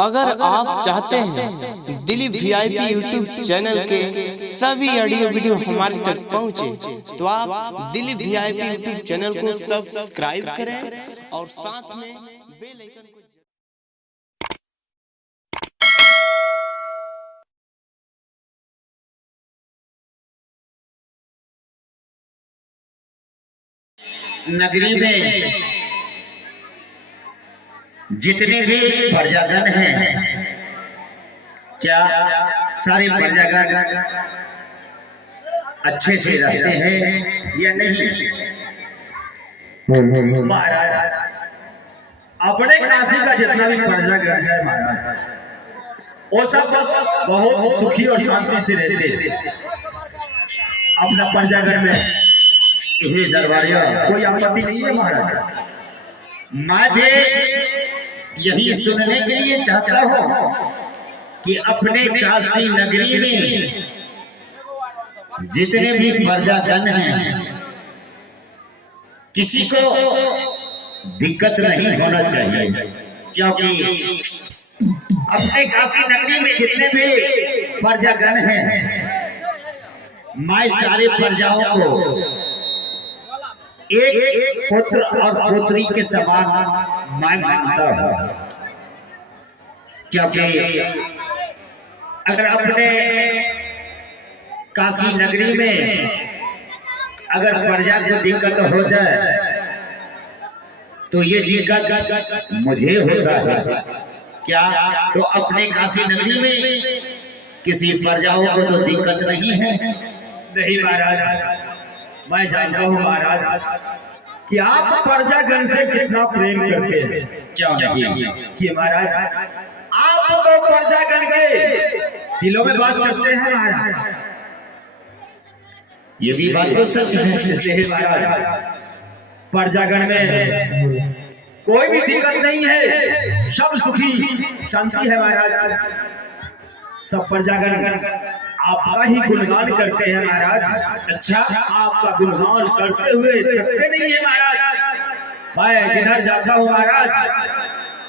अगर आप चाहते हैं दिलीप वीआईपी यूट्यूब चैनल के सभी ऑडियो वीडियो हमारे तक पहुंचे, तो आप दिलीप वीआईपी यूट्यूब चैनल को सब्सक्राइब करें और साथ में बेल आइकन को नगरी में जितने भी प्रजागण हैं, क्या सारे प्रजागण अच्छे से रहते हैं या नहीं? महाराज, अपने काशी का जितना भी प्रजागण है महाराज, वो सब बहुत सुखी और शांति से रहते हैं। अपना प्रजागण में ये दरबारिया कोई आपत्ति नहीं है महाराज। मैं भी यही सुनने के लिए चाहता हूँ कि अपने काशी नगरी में जितने भी प्रजागण हैं, किसी को दिक्कत नहीं होना चाहिए, क्योंकि अपने काशी नगरी में जितने भी प्रजागण हैं, मैं सारे प्रजाओं को एक पुत्र और पुत्री के समान मैं मानता हूँ, क्योंकि अगर अपने काशी नगरी में अगर प्रजा को दिक्कत हो जाए तो ये दिक्कत मुझे होता है। क्या तो अपने काशी नगरी में किसी प्रजाओं को तो दिक्कत नहीं है? नहीं महाराज, मैं जानता हूँ महाराज कि आप प्रजागण से कितना प्रेम करते हैं। क्यों नहीं? कि महाराज, आप तो प्रजागण के दिलों में वास करते हैं महाराज। ये भी बात तो सच है। इसलिए महाराज, प्रजागण में कोई भी दिक्कत नहीं है, सब सुखी शांति है महाराज। सब प्रजागण आपका ही गुणगान करते हैं महाराज। अच्छा, आपका गुणगान करते हुए थकते नहीं है महाराज। मैं जिधर जाता हूँ महाराज,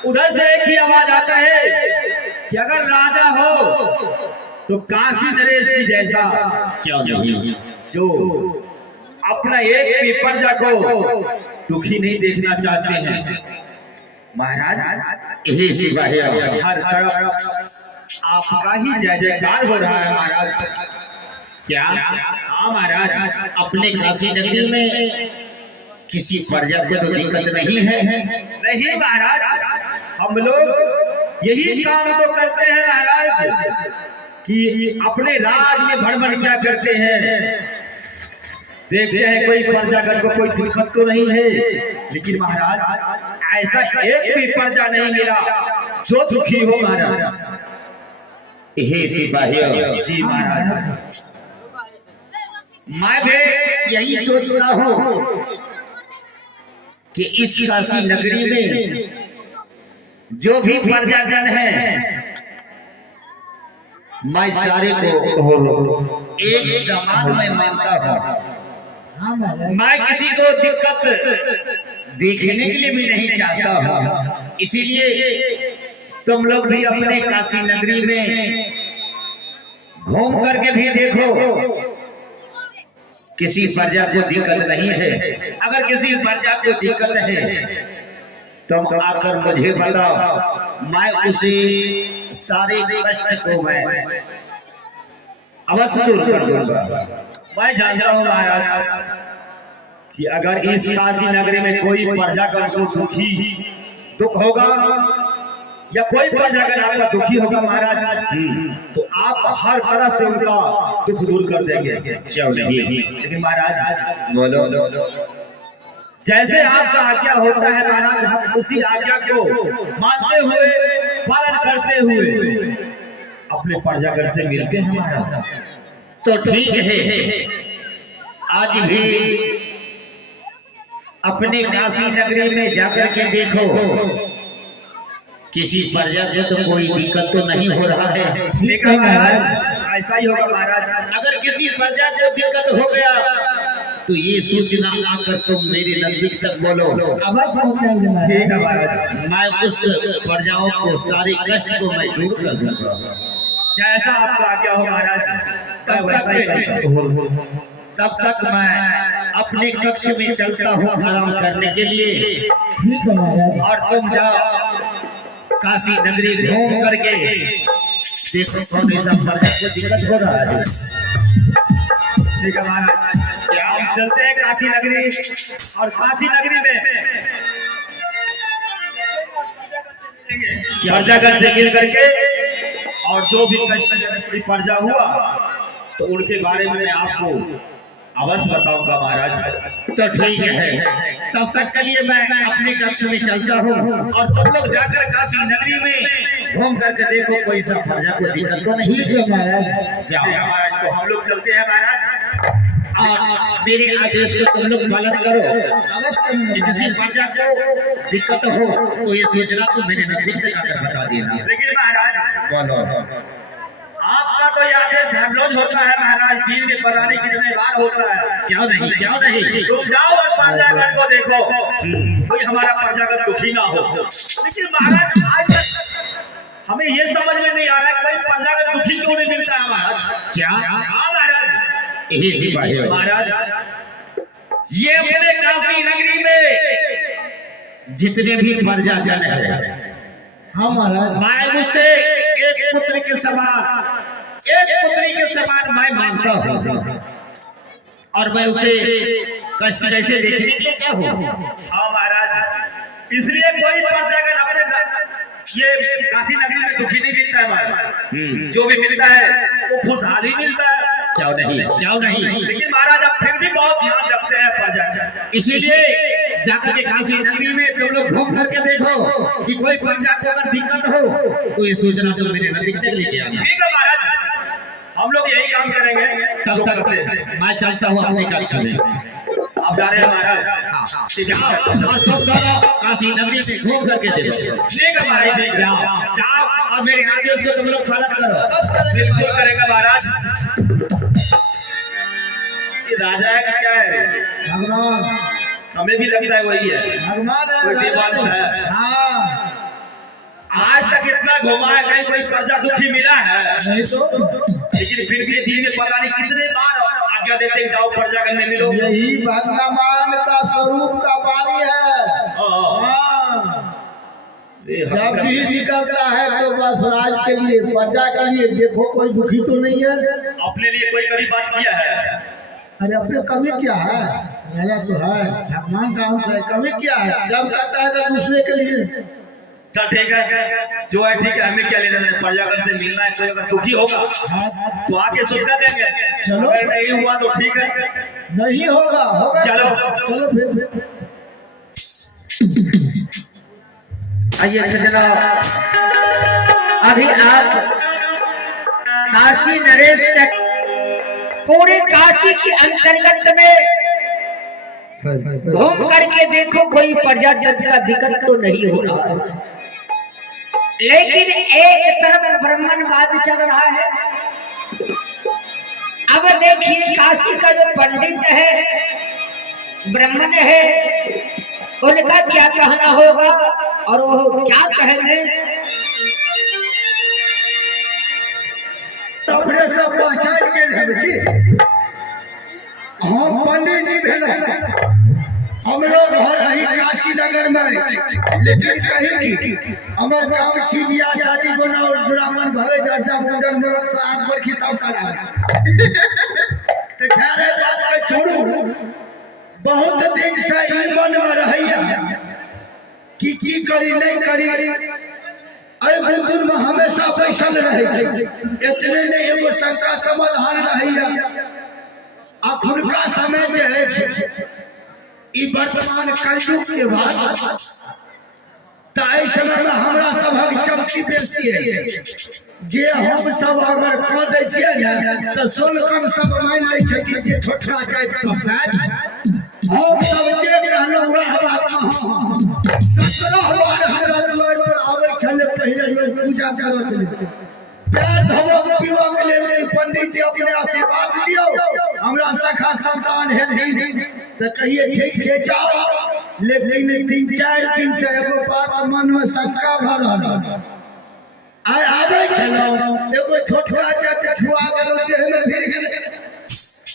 उधर से एक ही आवाज आता है कि अगर राजा हो तो काशी नरेश की जैसा, क्यों नहीं? जो अपना एक भी प्रजा को दुखी नहीं देखना चाहते हैं महाराज। यही सिवाय हर तरफ आपका ही जय जयकार हो रहा है महाराज। क्या? हाँ महाराज, अपने काशी नगरी में किसी प्रजा को तो दिक्कत नहीं है? नहीं महाराज, हम लोग यही काम तो करते हैं महाराज कि अपने राज में भ्रमण क्या करते हैं, देखते हैं कोई प्रजागण को कोई दिक्कत तो नहीं है। लेकिन महाराज, ऐसा एक भी प्रजा नहीं मिला जो दुखी हो महाराज। यही सिपाही जी महाराज, मैं भी यही सोचता हूँ कि इस काशी नगरी में जो भी प्रजागण है, मैं सारे को एक समान मैं मानता हूँ। मैं किसी को दिक्कत देखने के लिए भी नहीं चाहता हूँ। इसीलिए तुम लोग भी अपने काशी नगरी में घूम करके भी देखो, किसी प्रजा को दिक्कत नहीं है। अगर किसी प्रजा को दिक्कत है तो आकर मुझे बताओ, मैं उसी सारे कष्ट को मैं अवश्य दूर कर दूंगा। मैं जानता हूँ महाराज कि अगर इस काशी नगरी में कोई प्रजागण को दुख होगा या कोई प्रजागण आपका दुखी होगा महाराज, तो आप हर तरह से उनका दुख दूर कर देंगे। लेकिन महाराज, बोलो, जैसे आपका आज्ञा होता है महाराज, हम उसी आज्ञा को मानते हुए, पालन करते हुए अपने प्रजागण से मिलते हैं महाराज। तो ठीक है, आज भी अपने काशी नगरी में जाकर के देखो, किसी प्रजा को तो कोई दिक्कत तो नहीं हो रहा है। लेकिन महाराज, ऐसा ही होगा महाराज। अगर किसी प्रजा को दिक्कत हो गया तो ये सूचना आकर तुम मेरे नजदीक तक बोलो। अवश्य पहुंचाएंगे महाराज। ठीक है महाराज। मैं उस प्रजाओं को सारे कष्ट को मैं दूर कर दूंगा। जैसा आपका आज्ञा हो महाराज, तब वैसा ही करता। तब तक मैं अपने कक्ष में चलता हूँ आराम करने के लिए। ठीक है महाराज। और तुम जाओ काशी नगरी घूम करके देखो कौन ऐसा प्रजा को दिक्कत हो रहा है। ठीक है महाराज, हम चलते हैं काशी नगरी, और काशी नगरी में प्रजागण से मिल करके और जो भी कष्ट प्रजा हुआ तो उनके बारे में मैं आपको अवश्य बताऊंगा महाराज। तो ठीक है, तब तक के लिए मैं अपने कक्ष में चलता हूँ और तुम लोग जाकर काशी नगरी में घूम करके देखो कोई सा प्रजा को दिक्कत तो नहीं। ठीक है महाराज। जाओ महाराज, तो हम लोग चलते हैं महाराज। मेरे आदेश को तुम लोग पालन करो। कि किसी प्रजा को दिक्कत हो तो ये सूचना तो मेरे नजदीक तक आकर बता देना। लेकिन महाराज, बोलो। आपका तो ये आदेश हर रोज होता है महाराज, दिन में पता नहीं कितने बार होता है। क्यों नहीं तुम जाओ और प्रजागण को देखो, कोई हमारा प्रजागण दुखी ना हो। लेकिन महाराज, आज तक हमें ये समझ में नहीं आ रहा है कोई प्रजागण दुखी क्यों नहीं मिलता है महाराज। क्या? हाँ महाराज, यही सी बात है महाराज। ये अपने काशी नगरी में जितने भी प्रजाजन है, हाँ महाराज, मैं उसे एक पुत्र के समान, एक पुत्री के समान मैं मानता हूँ और मैं उसे कष्ट कैसे देखने के लिए चाहूँ। हाँ महाराज, इसलिए कोई प्रजागण अपने ये काशी नगरी में दुखी नहीं मिलता है महाराज। जो भी मिलता है वो खुशहाली मिलता है। क्यों नहीं। लेकिन महाराज, आप फिर भी बहुत ध्यान रखते हैं प्रजा, इसीलिए जाकर के काशी नगरी में तुम लोग घूम करके देखो कि कोई प्रजा को अगर दिक्कत हो तो ये सूचना तुम मेरे नजदीक तक लेके आना। ठीक है महाराज, हम लोग यही काम करेंगे। तब तक मैं चलता हूँ अपने कक्ष में। आप जा रहे हैं महाराज? और तुम दोनों काशी नगरी में घूम करके देखो। ठीक है महाराज, जाओ और मेरे आदेश को तुम लोग पालन करो। बिल्कुल करेगा महाराज। ये राजा है कि क्या है? भगवान। हमें भी लगता है वही है, भगवान कोई दीवान है। हाँ, आज तक इतना घुमा है, कहीं कोई प्रजा दुखी मिला है नहीं तो। लेकिन फिर भी दिन में पता नहीं कितने बार आज्ञा देते हैं जाओ प्रजागण में मिलो। यही भगवान का स्वरूप का वाणी है। जब भी निकलता है तो बस राज के लिए, प्रजा के लिए। देखो कोई दुखी तो नहीं है। अपने लिए कोई कड़ी बात किया है? अरे अपने कमी क्या है, राजा तो है, भगवान का अंश है, कमी क्या है? जब करता है तो दूसरे के लिए। चल ठीक है, जो है ठीक है, हमें क्या लेना है? प्रजागण से मिलना है, कोई अगर दुखी होगा तो आके सुनकर देंगे। चलो। अगर नहीं हुआ तो ठीक है, नहीं होगा। चलो फिर। आइए सजना, अभी आप काशी नरेश तक पूरे काशी के अंतर्गत में घूम करके देखो कोई प्रजा का दिक्कत तो नहीं हो रहा है। लेकिन एक तरफ ब्राह्मणवाद चल रहा है। अब देखिए काशी का जो पंडित है, ब्राह्मण है, उनका क्या कहना होगा और वो क्या कहेंगे। अपने सब पहचान के हम पंडित जी भेले, हम लोग घर रही काशी नगर में। लेकिन कहीं की हमार काम सीधिया शादी को ना ब्राह्मण भले जैसा मुंडन मुरन साथ पर खिसाव करा। तो खैर है बात के छोड़ू। बहुत दिन से ई मन में रहिया की करी नहीं करी। बुजुर्ग में हमेशा बैसल रहे थे, इतने ने एगो शंका समाधान रहिया। अखुनका समय जे है ई वर्तमान कलयुग के बाद ताई समय में हमरा सबक चमकी बेसी है। जे हम सब अगर कह दै छियै ने तो सोलकन सब मान लै छै कि जे छोटका जाइत सब जाइत। हम सब जे कहलहुँ वह बात में 17 बार हमरा द्वार पर आबै छलै पहिले लोग पूजा करत। प्यार धमक पीवा के लेल पंडित जी अपने आशीर्वाद दियो हमरा सखा संतान हेथिन तो कहिए ठीक छै जाओ। लेकिन 3-4 दिन से एगो बात मन में शंका भ रहल। आइ आबै छलौ एगो छोटका चट छुआ गेलो देह में भिड़ गेलै।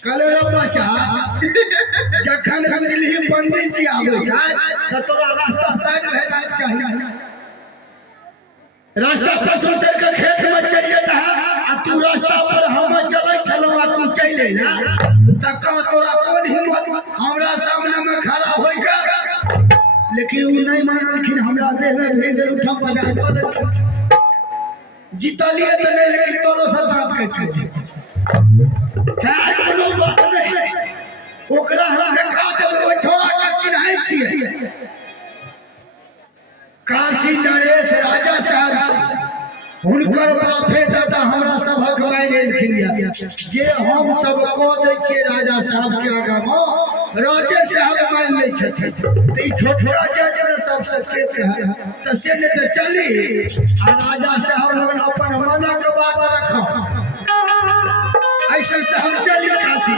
कहले रे बच्चा जखन बुझली पंडित जी आबै छै त तोरा रास्ता साइड भेजाक चाही। रास्ता पर उतर के खेत में चल जाता है आ तू रास्ता पर हम चलै छलौ आ तू चल एला त का तोरा कोन हिम्मत हमरा सामने में खड़ा होई गा। लेकिन उ नहीं मानलखिन हमरा देह में भेज देल उठा बजा जीतलिए तो नहीं लेकिन तोरो से बात करके है कोनो बात नहीं। ओकरा हम देखा देबै ओ छोरा के चिन्है छियै काशी नरेश राजा साहब हुनकर बापे दादा हमरा सबक मान एलखिन जे हम सब कह दै छियै राजा साहब के आगा में राजे साहब मान लै छथिन। त ई छोटका जज ने सबसे के कहे त से ने त चली आ राजा साहब लगन अपन मना के बात रखो ऐसे से हम चली काशी।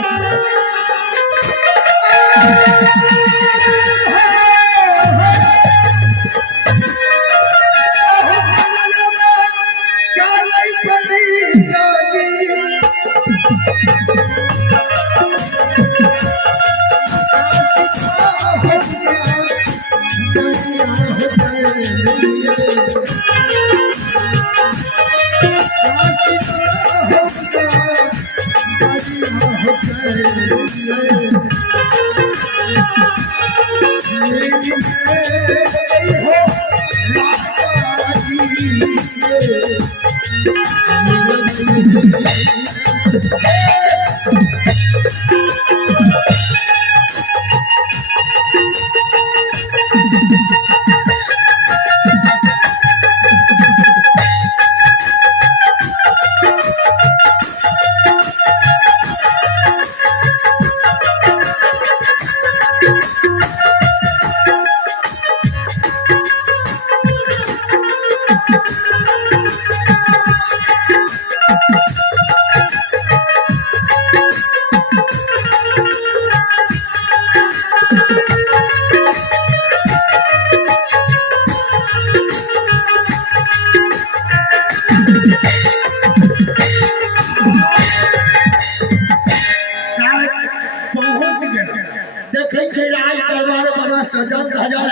सजल धजल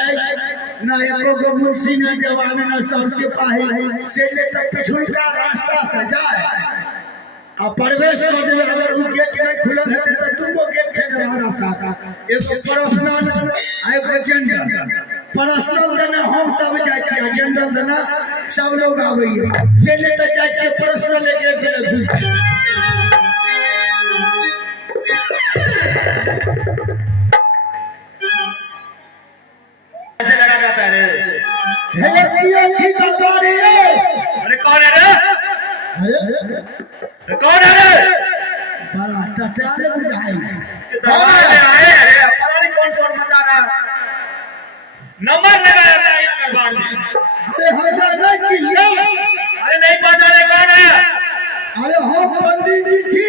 न एको गो मुंशी न जवान न सब सिपाही से ले तक पिछुलका रास्ता से जाए आ प्रवेश कर देवे। अगर उ गेट नहीं खुलल है त दूगो गेट छै द्वारा साथ एगो पर्सनल आ एगो जनरल। पर्सनल देना हम सब जाय छी जनरल देना सब लोग आबै है से ले त जाय छी पर्सनल गेट देना घुस अरे कौन है रे? कौन है रे? बड़ा टटारे बुझाई कौन है? अरे पता नहीं कौन बता रहा। नंबर लगाया था इस दरबार में। अरे हमरा नहीं चिल्ला। अरे नहीं पता रे कौन है? अरे हम पंडित जी छी।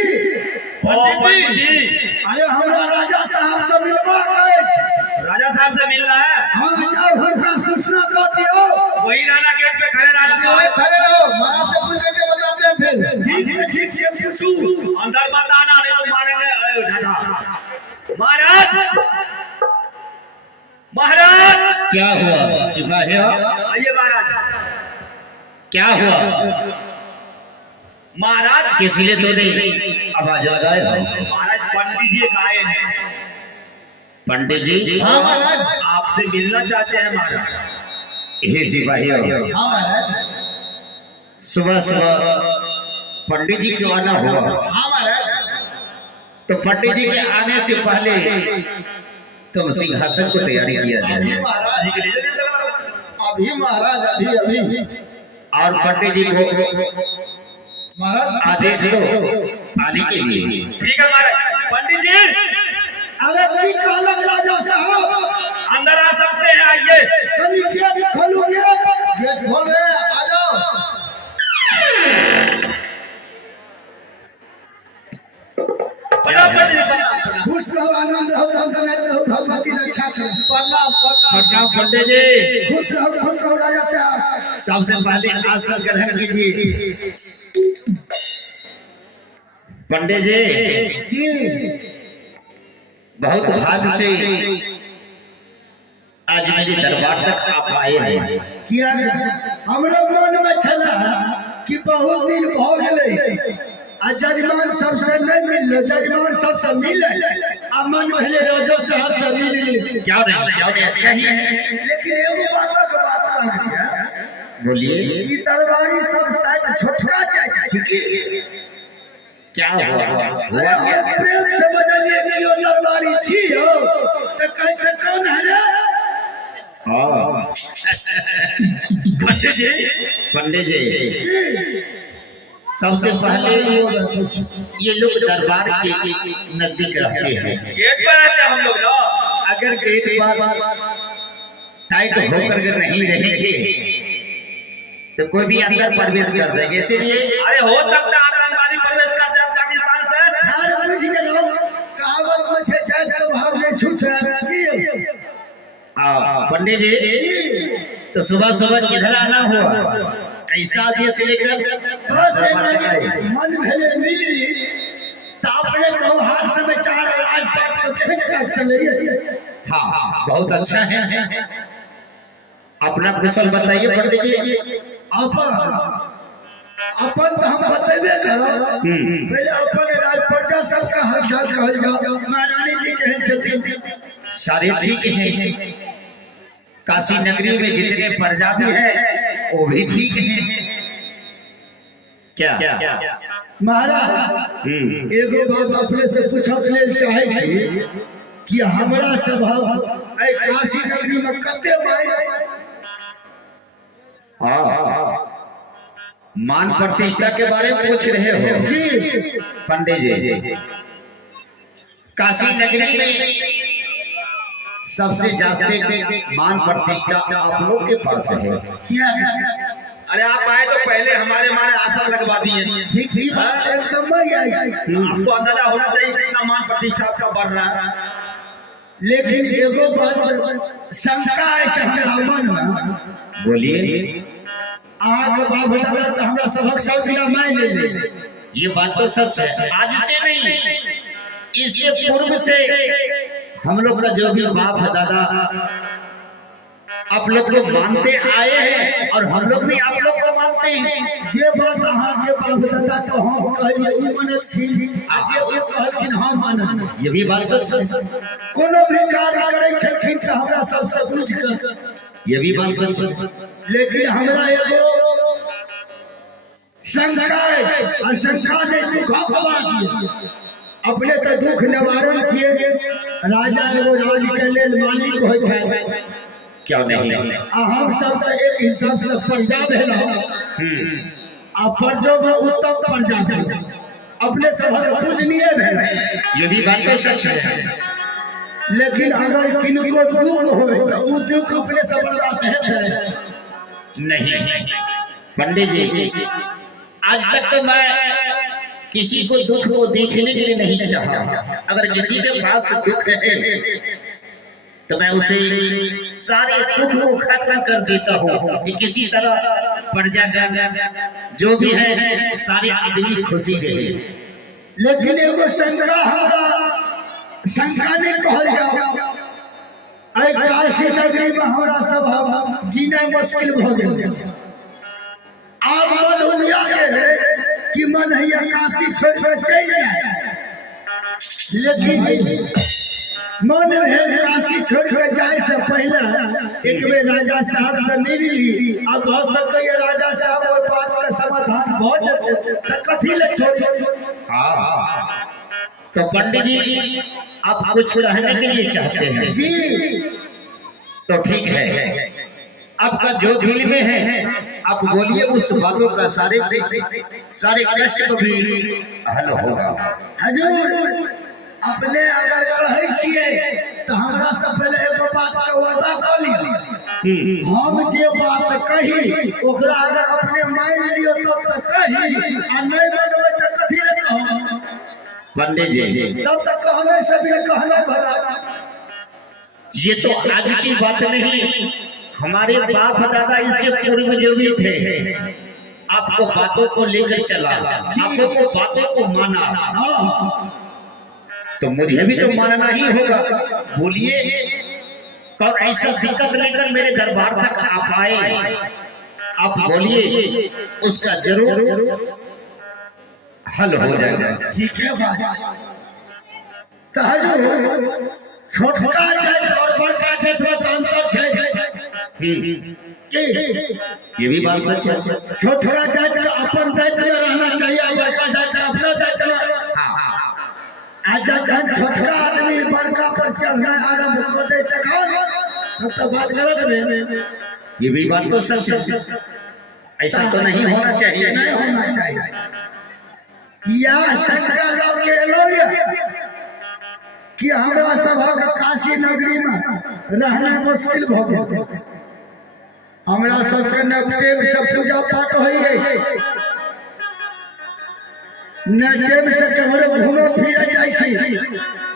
पंडित जी? अरे हमरा राजा साहब से मिलवा है। राजा साहब से मिलना है? हाँ जाओ हमका सूचना दो दियो। वही राना गेट पे खड़े रहना। खड़े रहो महाराज से पूछ करके बताते हैं फिर। ठीक है पूछू। अंदर मत आना नहीं तो मारेंगे। महाराज महाराज क्या हुआ सिपाही? आइए महाराज। क्या हुआ महाराज? किस लिए तूने आवाज लगाए? महाराज पंडित जी आए हैं। पंडित जी? हाँ महाराज। आपसे मिलना चाहते हैं महाराज। ये सिपाही? हाँ महाराज। सुबह सुबह पंडित जी क्यों आना हुआ? हाँ महाराज। तो पंडित जी के आने से पहले तुम सिंहासन को तैयारी किया जाए। अभी महाराज अभी और पंडित जी को महाराज आदेश दो आने के लिए। ठीक है महाराज। पंडित जी अरे राजा साहब अंदर आ सकते हैं, आइए। गेट खोलो, गेट खोल रहे हैं, आ जाओ। रहो, आनंद रहो, धन दौलत रहो, भगवती रक्षा करो। प्रणाम पंडित जी। खुश रहो राजा साहब। सबसे पहले आसन ग्रहण कीजिए। पंडित जी बहुत भाग्य से आज मेरे दरबार तक आप आए हैं। किया हमरा मन में छला कि बहुत दिन हो गए आ जजमान सबसे नहीं मिलले, जजमान सबसे मिले आ मन भले रोजो साहब से मिली। क्या नहीं अच्छा ही है, लेकिन एगो बात लगी है। बोलिए। ई दरबारी सब शायद छोटका जाय छी। क्या हुआ? हम प्रेम से बदलिए कि ओ दरबारी छी हो त कैसे कौन है रे? पंडित जी सबसे पहले ये लोग दरबार के नजदीक रहते हैं, गेट पर आते हम लोग ना। अगर गेट पर टाइट होकर के नहीं रहेंगे तो कोई भी अंदर प्रवेश कर देगा। इसीलिए अरे हो सकता है आतंकवादी प्रवेश कर जाए पाकिस्तान से। हर मनुष्य के लोग कहावत में छे चार स्वभाव में छूट है। पंडित जी तो सुबह सुबह किधर आना हुआ? ऐसा आदेश लेकर बस मन भले मिली तो अपने को हाथ समाचार राजपाट को कहकर चले। हाँ बहुत अच्छा है। अपना कुशल बताइए पंडित जी। अपन तो हम बतेबे करो। पहले अपन राज प्रजा सबका हालचाल कहल जाओ। महारानी जी कहन छथिन सारे ठीक हैं। काशी नगरी में जितने प्रजा भी है वो भी ठीक है। क्या महाराज एगो बात अपने से पूछत लेल चाहे छी कि हमरा स्वभाव ए काशी नगरी में कते भाई मान प्रतिष्ठा के बारे में पूछ रहे हो जी पंडित जी। काशी नगरी में सबसे ज्यादा मान प्रतिष्ठा आप लोग के पास है। क्या अरे आप आए तो पहले हमारे आसन लगवा दिए। ठीक ही बात एकदम आई। आपको अंदाजा होना चाहिए कितना मान प्रतिष्ठा आपका बढ़ रहा है। लेकिन एगो बात शंका है हमरा मन में। बोलिए। आग बाबू दादा तो हमरा सबक सब बिना मान ले। ये बात तो सच है। आज से नहीं, इससे पूर्व से हम लोग का जो भी बाप है दादा आप लोग को मानते आए हैं और हम लोग भी आप लोग को मानते हैं। जे बात अहाँ के बाप दादा तो हम कहलिए ई मनत थी, जे ओ कहलखिन हम मानत। ये भी बात सच है। कोनो भी कार्य करे छथिन त हमरा सबसे बुझ के ये भी बात सच है। लेकिन हमरा एगो शंका है और शंका ने दुख भवा दिया। अपने तो दुख निवारण छिए। राजा एगो राज के लेल मालिक होय छै। क्या नहीं? हम सब तो एक हिसाब से प्रजा भेल आ प्रजो में उत्तम प्रजा भेल। अपने सबक पूजनीय भेल। ये भी बात तो सच है। लेकिन अगर किनको दुख हो तो वो दुख अपने से बर्दाश्त है नहीं पंडित जी। आज तक तो मैं किसी को दुख को देखने के लिए नहीं चाहता। अगर किसी के पास दुख है तो मैं उसे सारे दुख को खत्म कर देता हूँ कि किसी तरह प्रजा जो भी है सारे आदमी खुशी रहे। लेकिन एगो शंका हमरा शंका नहीं कहल जाओ। आई काशी नगरी में हमरा सब जीना मुश्किल भ गेल। आप मन उलिया गेल कि मन है काशी छोड़ के चल जाए। लेकिन मन है काशी छोड़ के जाए से पहले एक बेर राजा साहब से मिल ली। अब हो सके राजा साहब और बात का समाधान हो जाए तो कथी ले छोड़ी। तो पंडित जी आप कुछ रहने के लिए चाहते हैं जी तो ठीक है। आपका जो दिल में है आप बोलिए। उस बातों का सारे कष्ट को भी हल होगा। हजूर अपने अगर कहे छिए तो हमरा से पहले एगो बात का वादा कर ली। हम जे बात कही ओकरा अगर अपने मान लियो तो कही आ नहीं मानबे तो कथी ले कहब। पंडित जी तब तक कहने से भी कहने भला। ये तो आज की बात नहीं, हमारे बाप दादा इससे पूर्व जो भी थे, आपको बातों को लेकर चला, आपको बातों को माना, तो मुझे भी तो मानना ही होगा। बोलिए, कब ऐसा दिक्कत लेकर मेरे दरबार तक आप आए, आप बोलिए, उसका जरूर हल हो जाएगा। ठीक है बात। तो हजूर छोटका जात और बड़का जात में तो अंतर है। ये भी बात सच है। छोटका जात का अपन दायित्व में रहना चाहिए, बड़का जात का अपना दायित्व में। आज जब छोटका आदमी बड़का पर चढ़ना आरंभ कर दे तब तो बात गलत है। ये भी बात तो सच है, ऐसा तो नहीं होना चाहिए, नहीं होना चाहिए। या शंका लोग के लो कि हमरा सब काशी नगरी में रहना मुश्किल भ गया। हमरा सबके नटेम से पूजा पाठ होई है, नटेम से केवल घूमे फिरे जाय छी,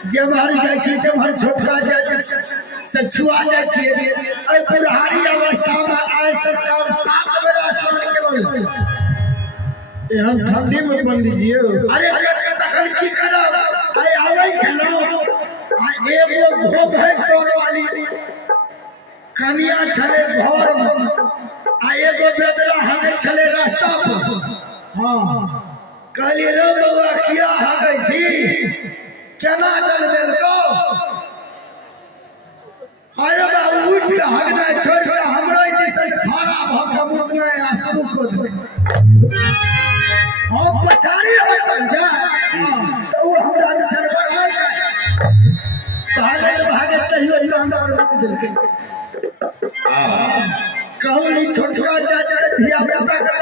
जेमहर जाय छी जेमहर छोटका जाय से छुआ जाय छी। ए बुढ़ारी अवस्था में आय सरकार 7 बजे स्नान केलो। हम ठंडी में पंडित जी। अरे तखन की करब? आय आबै छलो आ एगो भोग है तोड़ वाली कनिया छले घर में, आ एगो बेदरा हगे छले रास्ता पर। हाँ कहली रे बउआ किया हगे छी, केना जल मेल को? अरे बा उठ के हगना छोड़ के हमरा दिसन खड़ा भ के मुकना आ शुरू कर दे। हम पछाड़ी हटल जा तो वो हमरा दिसन बढ़ा जाए। भागत भागत कहियो काम कर देलके। कहूँ छोटका चाचा धिया पुता के